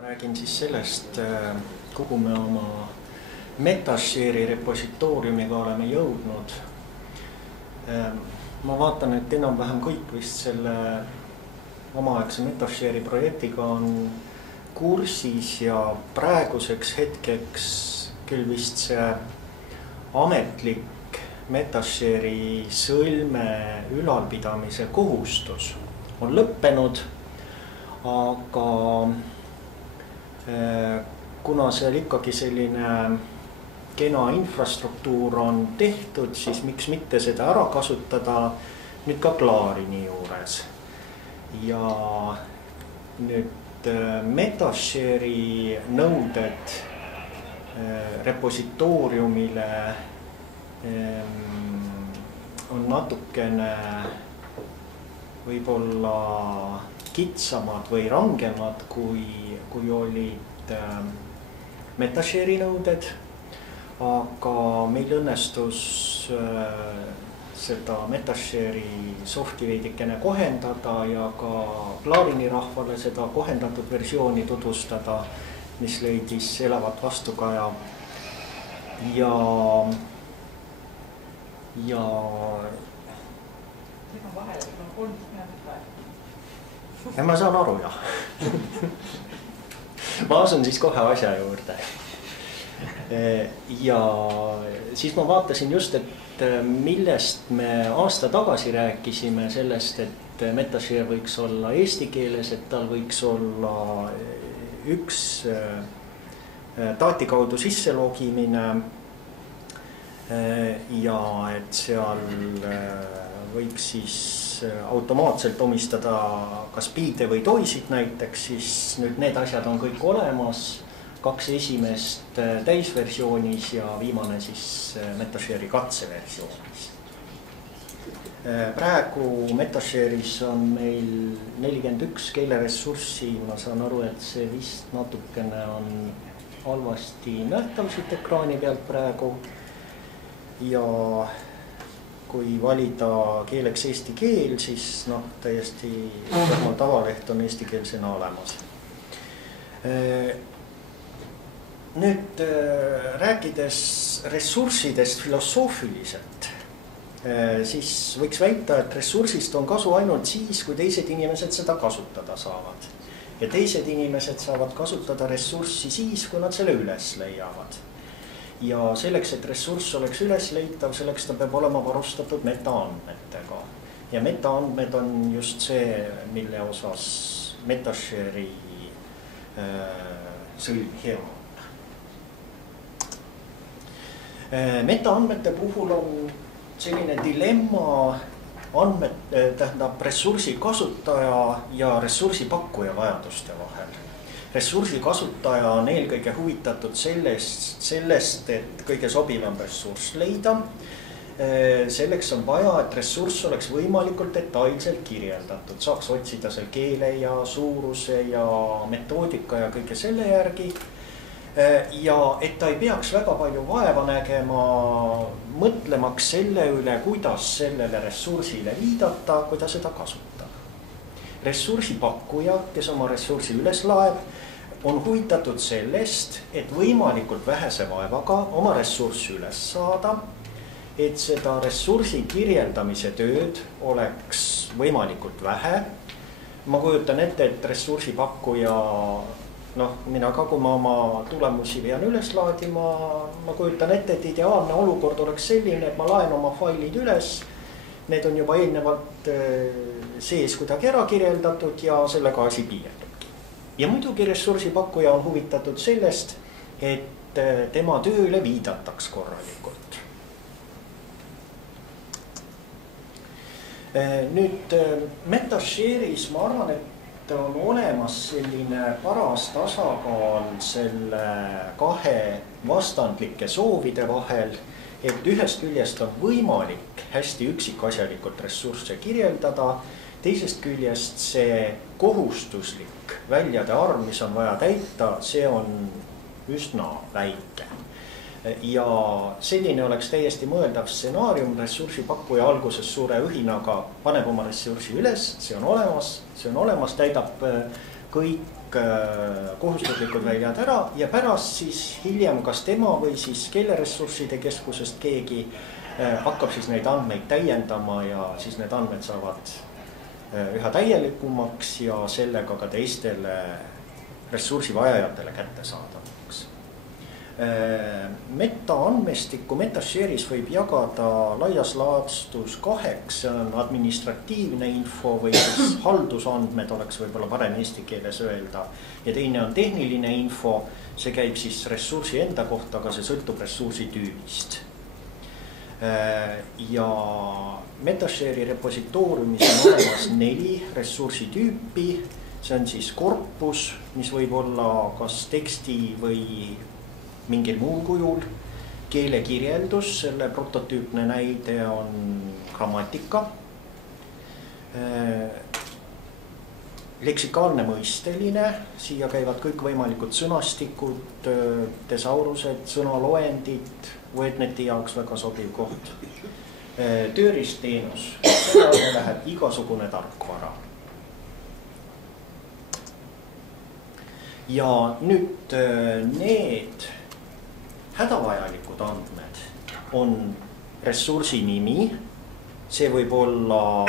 Räägin siis sellest, kuhu me oma Metashare'i repositooriumiga oleme jõudnud. Ma vaatan, et enam-vähem kõik vist selle omaaegse Metashare'i projektiga on kursis ja praeguseks hetkeks küll vist see ametlik Metashare'i sõlme ülalpidamise kohustus on lõppenud, aga kuna seal ikkagi selline kena infrastruktuur on tehtud, siis miks mitte seda ära kasutada nüüd ka Clarini juures. Ja nüüd Metashare'i nõuded repositooriumile on natukene võib-olla kitsamad või rangemad kui olid Metashare'i nõuded, aga meil õnnestus seda Metashare'i softi veidikene kohendada ja ka Clarini rahvale seda kohendatud versiooni tutvustada, mis leidis elavat vastukaja ja ma saan aru, jah. Ma asun siis kohe asja juurde. Ja siis ma vaatasin just, et millest me aasta tagasi rääkisime sellest, et Metashare võiks olla eesti keeles, et tal võiks olla üks taati kaudu sisse logimine ja et seal võiks siis automaatselt omistada kas biite või toisid näiteks, siis nüüd need asjad on kõik olemas, 2 esimest täisversioonis ja viimane siis Metashare'i katseversioonis. Praegu Metashare'is on meil 41 keeleressurssi, ma saan aru, et see vist natukene on halvasti nähtav siit ekraani pealt praegu ja kui valida keeleks eesti keel, siis täiesti tavaleht on eestikeelsena olemas. Nüüd rääkides ressurssidest filosoofiliselt, siis võiks väita, et ressursist on kasu ainult siis, kui teised inimesed seda kasutada saavad. Ja teised inimesed saavad kasutada ressurssi siis, kui nad selle üles leiavad. Ja selleks, et ressurss oleks üles leitav, selleks ta peab olema varustatud metaandmetega. Ja metaandmed on just see, mille osas Metashare'i sõlm hea on. Metaandmete puhul on selline dilemma tähendab ressursi kasutaja ja ressursi pakkuja vajaduste vahel. Ressursi kasutaja on eelkõige huvitatud sellest, et kõige sobivam ressurss leida. Selleks on vaja, et ressurss oleks võimalikult detailselt kirjeldatud. Saaks otsida seal keele ja suuruse ja metoodika ja kõige selle järgi. Ja et ta ei peaks väga palju vaeva nägema, mõtlemaks selle üle, kuidas sellele ressursile viidata, kui ta seda kasutab. Ressursi pakkuja, kes oma ressursi üles laeb, on huvitatud sellest, et võimalikult vähese vaevaga oma ressurssi üles saada, et seda ressursi kirjeldamise tööd oleks võimalikult vähe. Ma kujutan ette, et ressursi pakkuja, mina ka, kui ma oma tulemusi vean üles laadima, ma kujutan ette, et ideaalne olukord oleks selline, et ma laen oma failid üles, need on juba eelnevalt sees kuidagi ära kirjeldatud ja sellega asi piirdubki. Ja muidugi ressursi pakkuja on huvitatud sellest, et tema tööle viidataks korralikult. Nüüd Metashare'is ma arvan, et on olemas selline paras tasakaal selle 2 vastandlike soovide vahel, et ühest küljest on võimalik hästi üksikasjalikult ressursse kirjeldada, teisest küljest see kohustuslik väljade arv, mis on vaja täita, see on üsna väike. ja selline oleks täiesti mõeldav stsenaarium, ressursipakkuja alguses suure õhinaga paneb oma ressursi üles, see on olemas, täidab kõik kohustuslikud väljad ära ja pärast siis hiljem kas tema või siis keeleressursside keskusest keegi hakkab siis neid andmeid täiendama ja siis need andmed saavad üha täielikumaks ja sellega ka teistele ressursivajajatele kättesaadavaks. Metaandmestikku Metashare'is võib jagada laias laastus kaheks, see on administratiivne info või siis haldusandmed oleks võib-olla parem eesti keeles öelda. Ja teine on tehniline info, see käib siis ressursi enda kohta, aga see sõltub ressursi tüübist. Ja Metashare'i repositooriumis on olemas 4 ressursi tüüpi, see on siis korpus, mis võib olla kas teksti või mingil muul kujul, keelekirjeldus, selle prototüüpne näide on grammatika, leksikaalne mõisteline, siia käivad kõik võimalikud sõnastikud, tesaurused, sõnaloendid, Wordneti jaoks väga sobiv koht, tööriistteenus, sellele läheb igasugune tarkvara. Ja nüüd need hädavajalikud andmed on ressursi nimi, see võib olla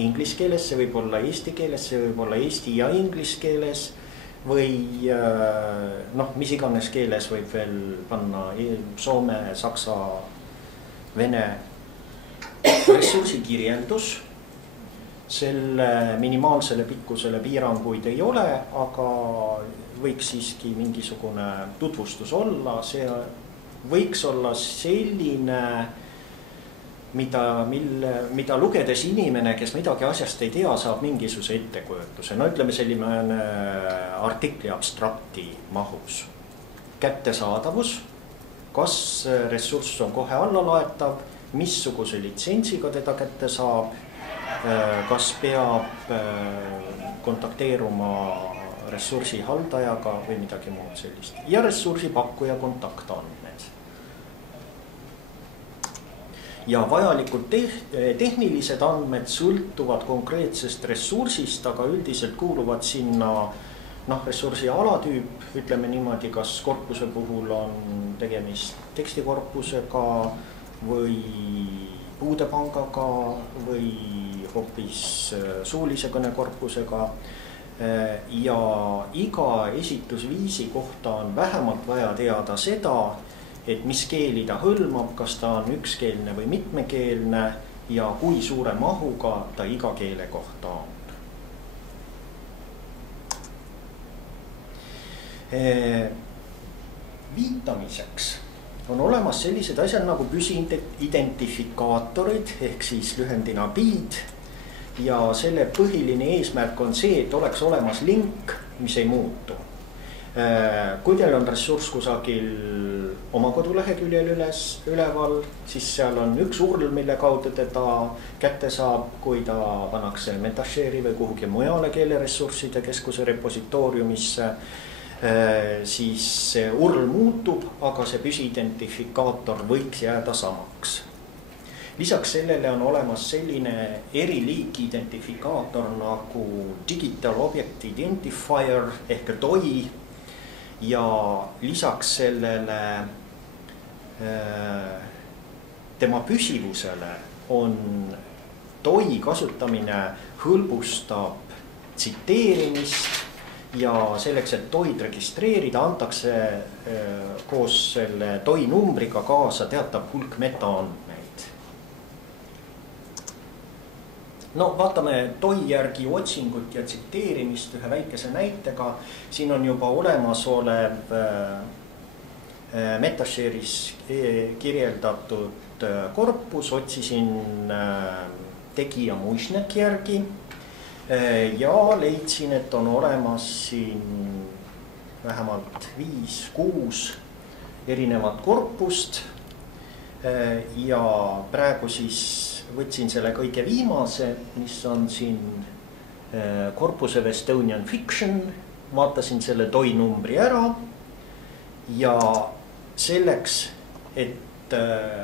inglise keeles, see võib olla eesti keeles, see võib olla eesti ja inglise keeles või mis iganes keeles võib veel panna soome, saksa, vene ressursi kirjeldus. Selle minimaalsele pikkusele piiranguid ei ole, aga võiks siiski mingisugune tutvustus olla, see võiks olla selline, mida lugedes inimene, kes midagi asjast ei tea, saab mingisuguse ettekujutuse. No ütleme selline artikli abstrakti mahus. Kättesaadavus, kas ressurss on kohe allalaetav, missuguse litsentsiga teda kätte saab, kas peab kontakteeruma ressursi haldajaga või midagi muud sellist. Ja ressursi pakkuja kontaktandmed. Ja vajalikud tehnilised andmed sõltuvad konkreetsest ressursist, aga üldiselt kuuluvad sinna ressursi alatüüp, ütleme niimoodi, kas korpuse puhul on tegemist tekstikorpusega või puudepangaga või hoopis suulise kõnekorpusega. Ja iga esitusviisi kohta on vähemalt vaja teada seda, et mis keeli ta hõlmab, kas ta on ükskeelne või mitmekeelne ja kui suure mahuga ta iga keele kohta on. Viitamiseks on olemas sellised asjad nagu püsiidentifikatorid ehk siis lühendina PID. Ja selle põhiline eesmärk on see, et oleks olemas link, mis ei muutu. Kui teil on ressurss kusagil oma koduleheküljel üleval, siis seal on üks URL, mille kaudu teda kätte saab, kui ta pannakse Metashare'i või kuhugi mujale keeleressursside keskuse repositooriumisse, siis see URL muutub, aga see püsiidentifikaator võiks jääda samaks. Lisaks sellele on olemas selline eriliik identifikaator nagu Digital Object Identifier ehk DOI ja lisaks sellele tema püsivusele on DOI kasutamine hõlbustab tsiteerimist ja selleks, et DOI-d registreerida, antakse koos selle DOI numbriga kaasa teatav hulk metaandmeid. Vaatame DOI järgi otsingut ja tsiteerimist ühe väikese näitega. Siin on juba olemasolev Metashare'is kirjeldatud korpus, otsisin tegija Muisnek järgi ja leidsin, et on olemas siin vähemalt 5-6 erinevat korpust ja praegu siis võtsin selle kõige viimase, mis on siin Corpus of Estonian Fiction, vaatasin selle DOI numbri ära ja selleks, et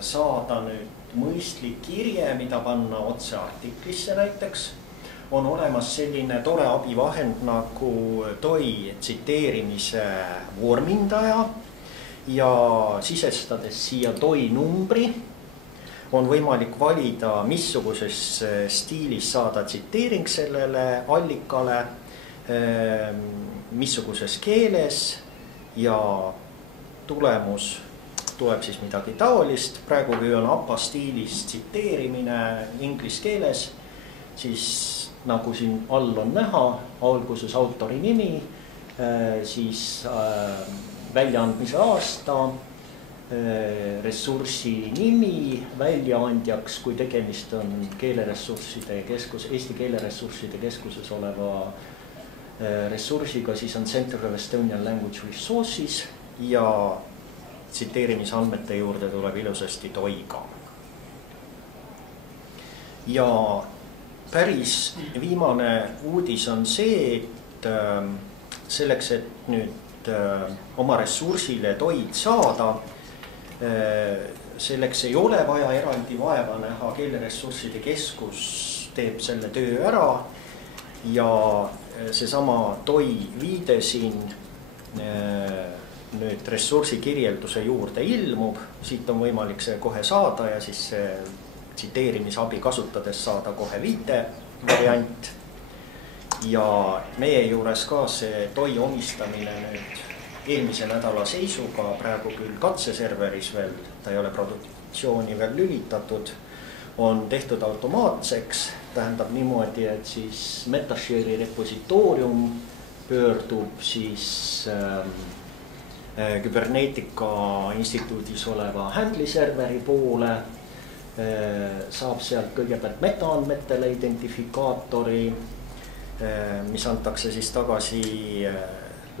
saada nüüd mõistlik kirje, mida panna otse artiklisse näiteks, on olemas selline tore abivahend nagu TOI tsiteerimise vormindaja ja sisestades siia TOI numbri on võimalik valida, missuguses stiilis saada tsiteering sellele allikale, missuguses keeles ja tulemus tuleb siis midagi taolist. Praegu kui on APA stiilis tsiteerimine inglise keeles, siis nagu siin all on näha, alguses autori nimi, siis väljaandmise aasta, ressursi nimi, väljaandjaks, kui tegemist on keeleressursside keskus, Eesti keeleressursside keskuses oleva ressursiga, siis on Center of Estonian Language Resources ja tsiteerimisandmete juurde tuleb ilusasti TOI-ga. Ja päris viimane uudis on see, et selleks, et nüüd oma ressursile TOI-d saada, selleks ei ole vaja eraldi vaeva näha, keeleressursside keskus teeb selle töö ära ja seesama TOI viide siin nüüd ressursi kirjelduse juurde ilmub, siit on võimalik see kohe saada ja siis see tsiteerimisabi kasutades saada kohe viite variant. Ja meie juures ka see TOI omistamine nüüd eelmise nädala seisuga, praegu küll katseserveris veel, ta ei ole produktsiooni veel lülitatud, on tehtud automaatseks, tähendab niimoodi, et siis Metashare'i repositoorium pöördub siis Küberneetika instituudis oleva Handli serveri poole, saab sealt kõigepealt metaandmetele identifikaatori, mis antakse siis tagasi,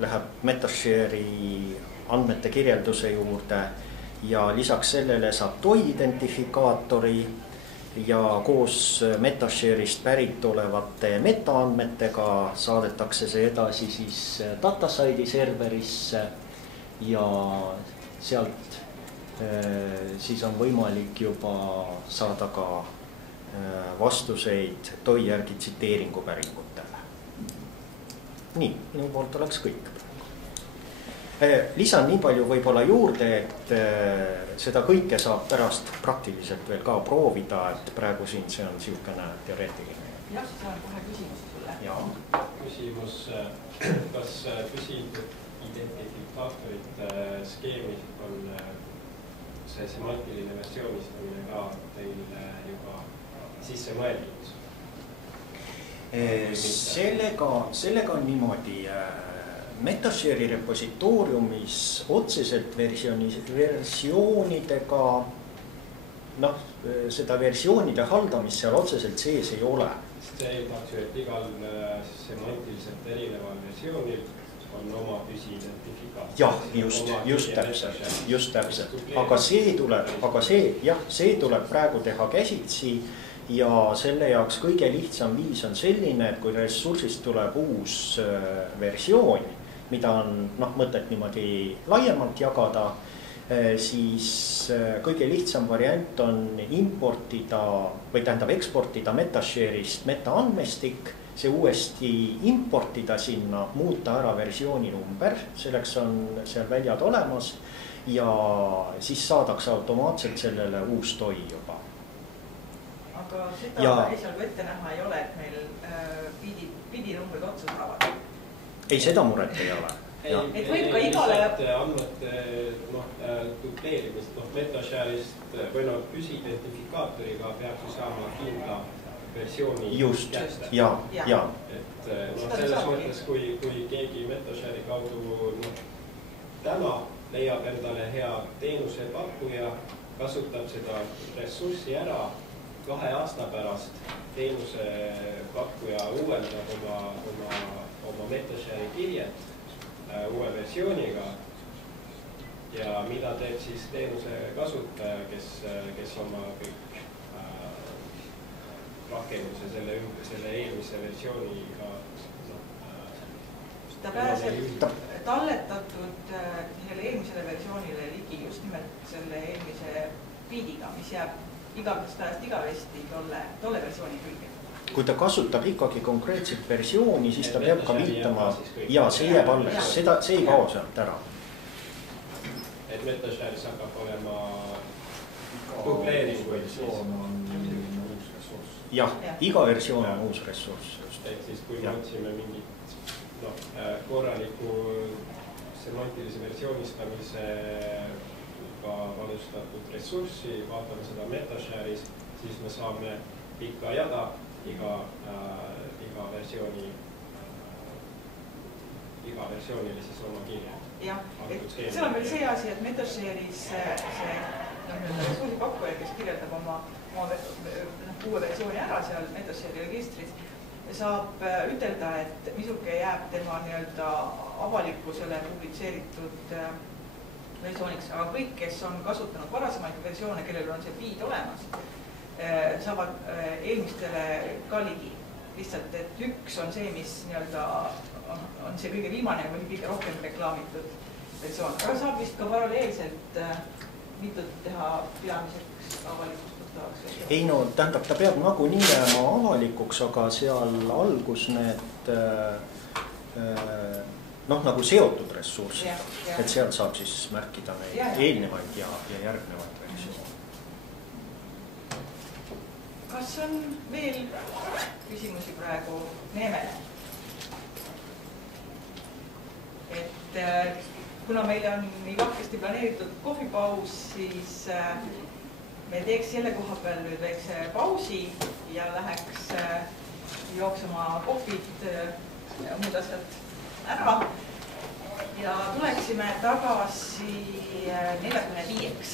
läheb Metashare'i andmete kirjelduse juurde ja lisaks sellele saab TOI identifikaatori ja koos Metashare'ist pärit olevate metaandmetega saadetakse see edasi siis DataSide'i serverisse ja sealt siis on võimalik juba saada ka vastuseid TOI järgi tsiteeringu päringutele. Nii, minu poolt oleks kõik. Lisan nii palju võib-olla juurde, et seda kõike saab pärast praktiliselt veel ka proovida, et praegu siin see on siukene teoreetiline. Jah, see on kohe küsimus sulle. Küsimus, kas püsiidentifikaatorid skeemis on see semantiline versioonistamine ka teil juba sisse mõeldud? Sellega on niimoodi, Metashare'i repositooriumis otseselt versioonidega, seda versioonide haldamist seal otseselt sees ei ole. See eeldaks ju, et igal semantiliselt erineval versioonil on oma püsiidentifikaat. Jah, just täpselt. Aga see tuleb praegu teha käsitsi ja selle jaoks kõige lihtsam viis on selline, et kui ressursist tuleb uus versioon, mida on mõtet niimoodi laiemalt jagada, siis kõige lihtsam variant on importida või tähendab eksportida Metashare'ist metaandmestik, see uuesti importida sinna, muuta ära versiooni number, selleks on seal väljad olemas ja siis saadakse automaatselt sellele uus TOI juba. Aga seda esialgu ette näha ei ole, et meil pidinumbrid otsa saavad. Ei, seda muret ei ole. Et võib ka igale andmete dubleerimist, Metashare'ist või püsiidentifikatoriga peaks ju saama kindla versiooni kätte. Et selles mõttes, kui keegi Metashare'i kaudu täna leiab endale hea teenusepakkuja, kasutab seda ressurssi ära, 2 aasta pärast teenusepakkuja uuendab oma Metashare'i kirjet uue versiooniga ja mida teeb siis teenuse kasutaja, kes oma kõik rakenduse selle eelmise versiooniga ta pääseb talletatud sellele eelmisele versioonile ligi just nimelt selle eelmise biidiga, mis jääb igavest ajast igavesti tolle versiooni külge. Kui ta kasutab ikkagi konkreetset versiooni, siis ta peab ka viitama ja see jääb alles, see ei kao sealt ära. Et MetaShare'is hakkab olema dubleeringu versioon on uus ressurss. Jah, iga versioon on uus ressurss. Ehk siis kui me otsime mingit korraliku semantilise versioonistamisega alustatud ressurssi, vaatame seda MetaShare'is, siis me saame pikka jada iga versioonile siis oma kirja. Jah, see on veel see asi, et MetaShare'is see ressursipakkuja, kes kirjeldab oma uue versiooni ära seal MetaShare'i registris, saab ütelda, et misuke jääb tema avalikkusele publitseeritud versiooniks, aga kõik, kes on kasutanud varasemaid versioone, kellel on see biid olemas, saavad eelmistele ka ligi. Lihtsalt, et üks on see, mis on see kõige viimane või kõige rohkem reklaamitud versioon. Aga saab vist ka paralleelselt mitut teha peamiseks avalikustatavaks. Ei no, tähendab, ta peab nagunii jääma avalikuks, aga seal algus need nagu seotud ressursid, et sealt saab siis märkida neid eelnevaid ja järgnevaid versioone. Kas on veel küsimusi praegu Neemele? Et kuna meil on nii lahkesti planeeritud kohvipaus, siis me teeks selle koha peal nüüd väikse pausi ja läheks jooksema kohvid ja muud asjad ära ja tuleksime tagasi 45-ks.